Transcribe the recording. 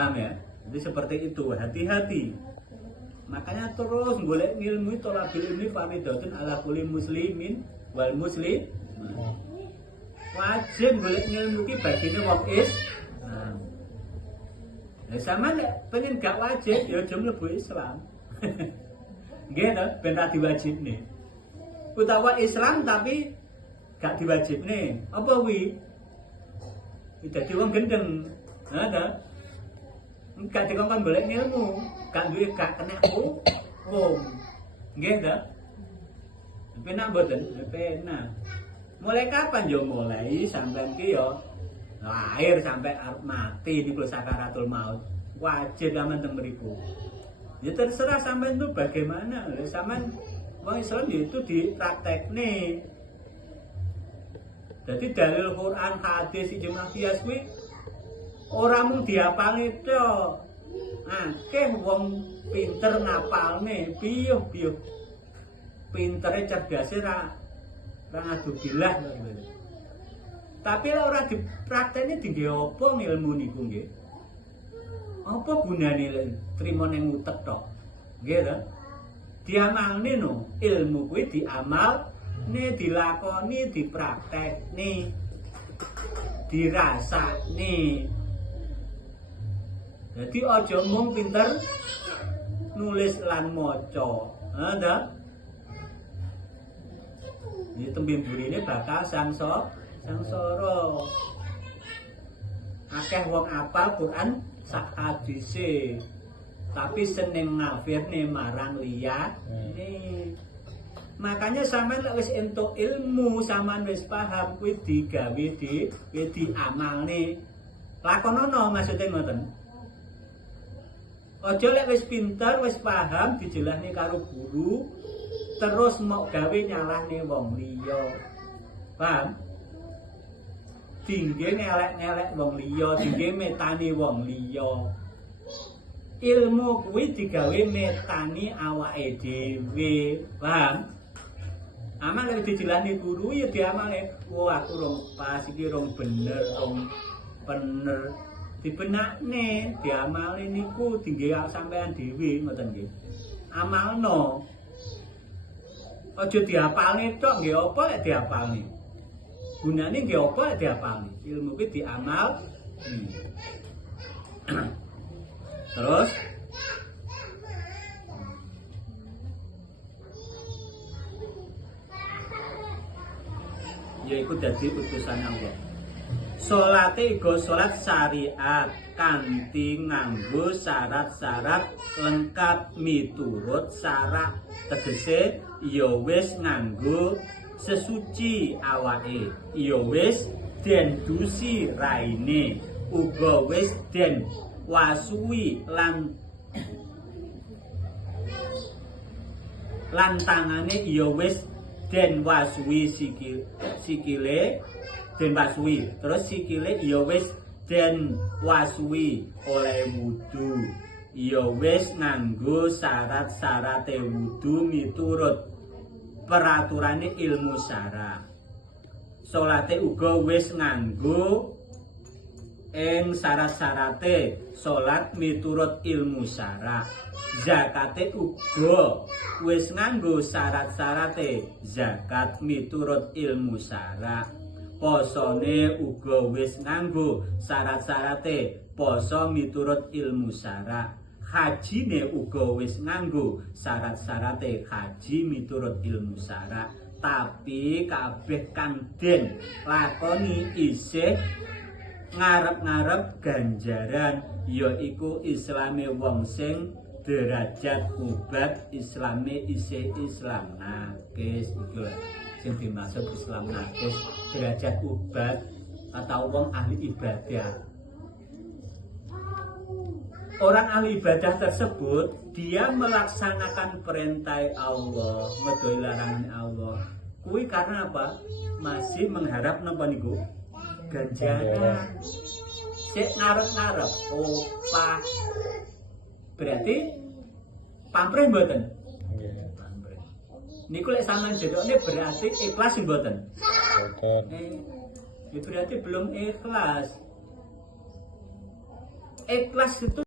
Paham ya? Jadi seperti itu, hati-hati. Makanya terus golek ilmu tolabil ilmi fardhatun ala kulli muslimin wal muslim. Wajib golek ilmu ki bagine wong Islam. Nah, sama nek pengen gak wajib ya aja mlebu Islam. Nggih to, ben ra diwajibne. Utawa Islam tapi gak diwajibne. Apa kuwi? Dadi wong gendeng. Ada. Gak dikongkon golek ilmu, gak duwe gak kena hukum. Nggih to? Penak mboten? Penak. Mulai kapan yo mulai sampean ki yo lahir sampai mati niku sakaratul maut. Wajib sampean teng mriku. Ya terserah sampean itu bagaimana. Sampean wong Islam itu dipraktekne. Jadi dalil Quran, hadis, ijma qiyas kuwi ora mung diapalne tok. Akeh wong pinter ngapalne, piyuh-piyuh. Pintere cerdase ra ngadu bilah. Tapi ora dipraktekne dingge apa ilmu niku nggih? Apa gunane trimo ning utek tok? Nggih to? Diamalne no, ilmu kuwi diamalne, dilakoni, dipraktekne, dirasakne. Jadi aja mung pinter nulis lan maca. Ada. Ini tembe burine bakal sangsara. Akeh wong apal Quran sak hadise. Tapi seneng ngafirne marang liyane. Makanya sampean lek wis entuk ilmu, sampean wis paham kuwi digawe diamalne. Lakonono maksude ngoten. Aja lek wis pinter, wis paham dijelasne karo guru, terus mau gawe nyalahne wong liya. Paham? Dingge ngelek-ngelek wong liya, dingge metani wong liya. Ilmu kuwi digawe metani awake dhewe. Paham? Amal lek dijelasne guru ya diamale. Oh aku rong pas iki rong bener, rong bener. Dibenakne, diamale niku dingge sampean dhewe ngoten nggih. Amalno. Aja diapalne tok nggih apa lek diapalne. Gunane nggih apa lek diapalne. Ilmu kuwi diamal. Terus yaiku dadi utusan Allah. Salate iku salat syariat kanthi nganggo syarat-syarat lengkap miturut syarat, tegese ya wis nganggo sesuci awake, ya wis den dusi raine, uga wis den wasuwi lan tangane ya wis den wasuwi sikile den wasuwi, terus sikile ya wis den wasuwi oleh wudu, ya wis nganggo syarat-syarate wudu miturut peraturane ilmu syara. Salate uga wis nganggo ing syarat-syarate salat miturut ilmu syara. Zakate uga wis nganggo syarat-syarate zakat miturut ilmu syara. Posone uga wis nganggo syarat-syarate poso miturut ilmu syara. Hajine uga wis nganggo syarat-syarate haji miturut ilmu syara. Tapi kabeh kang den lakoni isih ngarep-ngarep ganjaran, yaiku islame wong sing derajat ubat, islame isih Islam nakis. Iku sing dimaksud Islam nakis, derajat ubat atau wong ahli ibadah. Orang ahli ibadah tersebut dia melaksanakan perintah Allah, ngedoi larangan Allah. Kuwi karena apa? Masih mengharap napa niku? Ganjaran. Sik ngarep-ngarep opah. Berarti pamrih mboten? Nggih, pamrih. Niku lek sampean jedokne berarti ikhlas mboten? Mboten. Ya berarti belum ikhlas. ikhlas itu